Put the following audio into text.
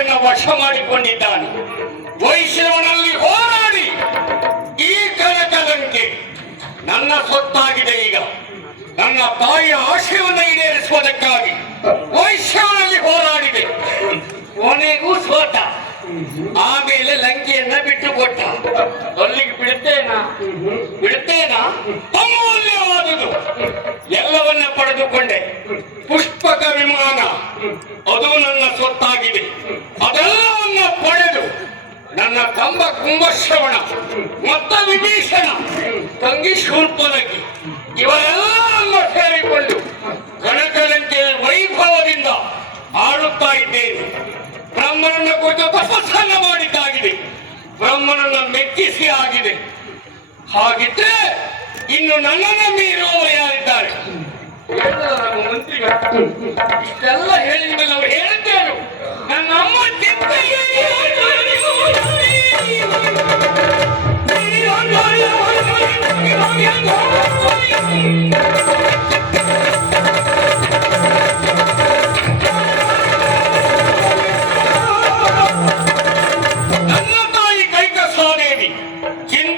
ಲಂಕೆಯನ್ನು ವಶ ಮಾಡಿಕೊಂಡಿದ್ದಾನೆ. ವೈಷ್ಣವನಲ್ಲಿ ಹೋರಾಡಿ ಈ ಕನಕ ಲಂಕೆ ನನ್ನ ಸೊತ್ತಾಗಿದೆ. ಈಗ ನನ್ನ ತಾಯಿಯ ಆಶಯವನ್ನು ಈಡೇರಿಸುವುದಕ್ಕಾಗಿ ವೈಷ್ಣವನಲ್ಲಿ ಹೋರಾಡಿದೆ. ಕೊನೆಗೂ ಸೋತ. ಆಮೇಲೆ ಲಂಕೆಯನ್ನ ಬಿಟ್ಟುಕೊಟ್ಟ. ಅಲ್ಲಿಗೆ ಬಿಡುತ್ತೇನಾ ಅಮೂಲ್ಯವಾದುದು. ಎಲ್ಲವನ್ನ ಪಡೆದುಕೊಂಡೆ. ಪುಷ್ಪಕ ವಿಮಾನ ಅದು ನನ್ನ ಸೊತ್ತಾಗಿದೆ. ಅದೆಲ್ಲವನ್ನ ಪಡೆದು ನನ್ನ ಕಂಬ ಕುಂಭಶ್ರವಣ ಮತ್ತು ವಿಭೀಷಣ ತಂಗಿ ಶೂರ್ಪನಗಿ ಇವರೆಲ್ಲ ಸೇರಿಕೊಂಡು ಕನಕಲಂಕೆಯ ವೈಭವದಿಂದ ಆಳುತ್ತಾ ಇದ್ದೇನೆ. ಬ್ರಹ್ಮನನ್ನ ಕುರಿತು ತಪಸ್ಸನ್ನ ಮಾಡಿದ್ದಾಗಿದೆ. ಬ್ರಹ್ಮನನ್ನ ಮೆಚ್ಚಿಸಿ ಆಗಿದೆ. ಹಾಗಿದ್ರೆ ಇನ್ನು ನನ್ನನ್ನು ಮೀರುವವರು ಯಾರಿದ್ದಾರೆ? ಮಂತ್ರಿಗಳು ಇಷ್ಟೆಲ್ಲ ಹೇಳಿದ ಮೇಲೆ ಅವರು ಹೇಳಿದ್ದೇನು? ನನ್ನ ಅಮ್ಮ ಚಿಂತೆ